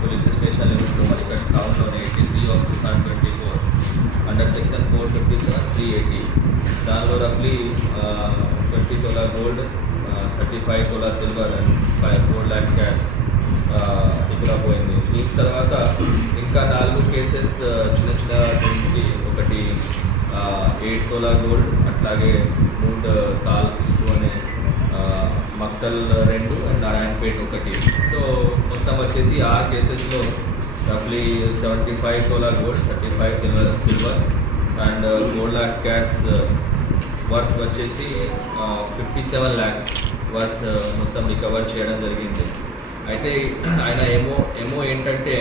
police station limit to Marikat town on 83 of 2024 under section 457 380 దానిలో roughly 20 tola gold, 35 tola silver and 4 lakh cash ఇక్కడ పోయింది. దీని తర్వాత ఇంకా 4 కేసెస్ చిన్న ఒకటి 8 tola గోల్డ్, అట్లాగే 3 తాల్ పిస్టు అనే మక్తల్ 2 అండ్ నారాయణపేట్ 1. సో మొత్తం వచ్చేసి 6 కేసెస్లో రఫ్లీ 75 tola gold, 35 tola silver and 4 lakh cash worth వచ్చేసి 57 lakh వర్త్ మొత్తం రికవర్ చేయడం జరిగింది. అయితే ఆయన ఏమో ఏంటంటే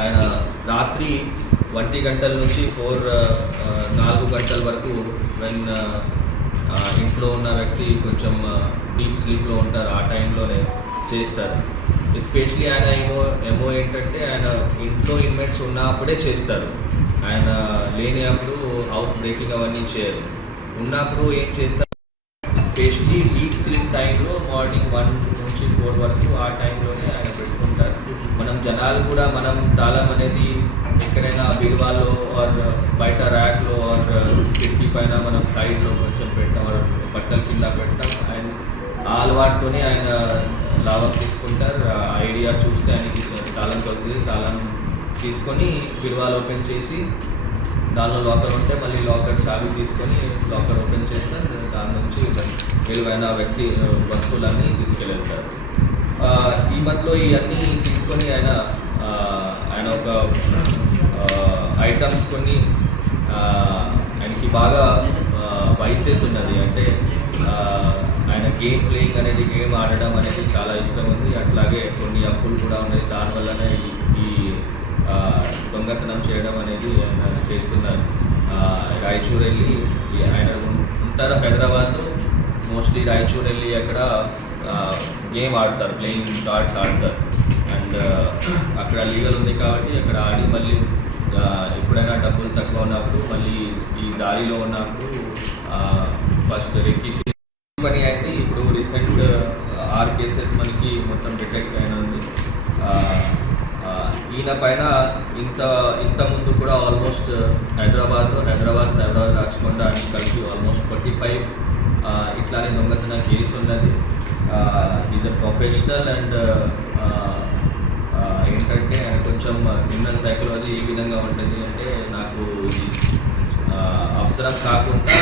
ఆయన రాత్రి 1 గంటల నుంచి 4 గంటల వరకు వెన్ ఇంట్లో ఉన్న వ్యక్తి కొంచెం డీప్ స్లీప్లో ఉంటారు, ఆ టైంలోనే చేస్తారు. ఎస్పెషలీ ఆయన ఏమో ఏంటంటే ఆయన ఇంట్లో ఇన్మేట్స్ ఉన్నప్పుడే చేస్తారు. ఆయన లేనినప్పుడు హౌస్ బ్రేకింగ్ అవన్నీ చేయరు. ఉన్నప్పుడు ఏం చేస్తారు, ఎస్పెషలీ డీప్ స్లీప్ టైంలో మార్నింగ్ 1 నుంచి 4 వరకు ఆ టైంలోనే ఆయన పెట్టుకుంటారు. మనం జనాలు కూడా మనం తాళం అనేది ఎక్కడైనా బీరువాలో ఆర్ బయట ర్యాక్లో ఆర్ కిటికీ పైన మనం సైడ్లో కొంచెం పెడతాం, బట్టల కింద పెడతాం. అండ్ ఆ అలవాటుతోనే ఆయన లాభం తీసుకుంటారు. ఆ ఐడియా చూస్తే ఆయనకి తాళం దొరికింది, తాళం తీసుకొని బీరువాలు ఓపెన్ చేసి దానిలో లాకర్ ఉంటే మళ్ళీ లాకర్ చాబీ తీసుకొని లాకర్ ఓపెన్ చేస్తారు. దాని నుంచి విలువైన వస్తువులన్నీ తీసుకెళ్తారు. ఈ మధ్యలో ఇవన్నీ తీసుకొని ఆయన ఒక ఐటమ్స్ కొన్ని ఆయనకి బాగా వైసెస్ ఉన్నది. అంటే ఆయన ప్లేయింగ్ అనేది గేమ్ ఆడడం అనేది చాలా ఇష్టం ఉంది. అట్లాగే కొన్ని అప్పులు కూడా ఉన్నాయి. దానివల్లనే ఈ దొంగతనం చేయడం అనేది ఆయన చేస్తున్నారు. రాయచూర్ వెళ్ళి ఆయన ఉంటారు హైదరాబాద్లో, మోస్ట్లీ రాయచూర్ వెళ్ళి అక్కడ గేమ్ ఆడతారు, ప్లేయింగ్ కార్డ్స్ ఆడతారు. అండ్ అక్కడ లీగల్ ఉంది కాబట్టి అక్కడ ఆడి మళ్ళీ ఎప్పుడైనా డబ్బులు తక్కువ ఉన్నప్పుడు మళ్ళీ ఈ దారిలో ఉన్నప్పుడు ఫస్ట్ రెక్కించి పని అయితే ఇప్పుడు రీసెంట్ 6 కేసెస్ మనకి మొత్తం డిటెక్ట్ అయిన ఉంది. ఈయన పైన ఇంత ముందు కూడా ఆల్మోస్ట్ హైదరాబాద్ సైబరాబాద్ రాచకొండ అని కలిపి ఆల్మోస్ట్ 45 ఇట్లానే దొంగతన కేసు ఉన్నది. ఈజ్ అ ప్రొఫెషనల్ అండ్ ఏంటంటే ఆయన కొంచెం క్రిమినల్ సైకాలజీ ఏ విధంగా ఉంటుంది అంటే, నాకు ఇది అవసరం కాకుండా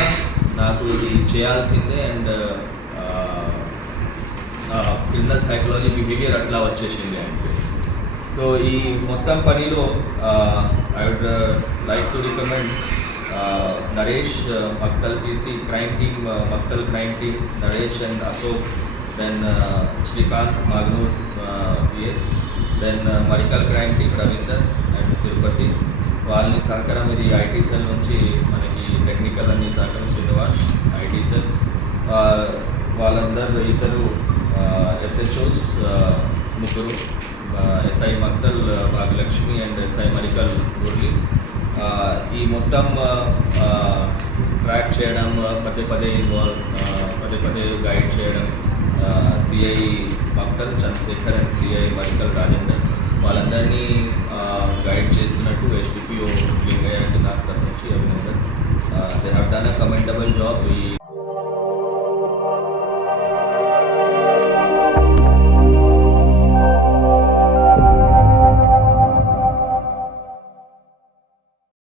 నాకు ఇది చేయాల్సిందే అండ్ క్రిమినల్ సైకాలజీ బిహేవియర్ అట్లా వచ్చేసింది అంటే. సో ఈ మొత్తం పనిలో I would like to recommend Naresh, Maktal PC crime team, Maktal crime team Naresh and Ashok, then Srikanth Magnur PS, then Marikal crime team Ravinder and Tirupati. వాళ్ళని సహకారం ఇది ఐటీ సెల్ నుంచి మనకి టెక్నికల్ అన్ని సహకారం శ్రీనివాస్ ఐటీ సెల్. వాళ్ళందరూ ఇద్దరు SHOs, 3 SI Maktal Bhagyalakshmi and SI Marikal Murali. ఈ మొత్తం ట్రాక్ చేయడం, పదే గైడ్ చేయడం CI Maktal Chandrashekar and CI Marikal Rajender వాళ్ళందరినీ గైడ్ చేస్తున్నట్టు HDPO లింగయ్య నాకు నుంచి అభినందన్. They have done a commendable job.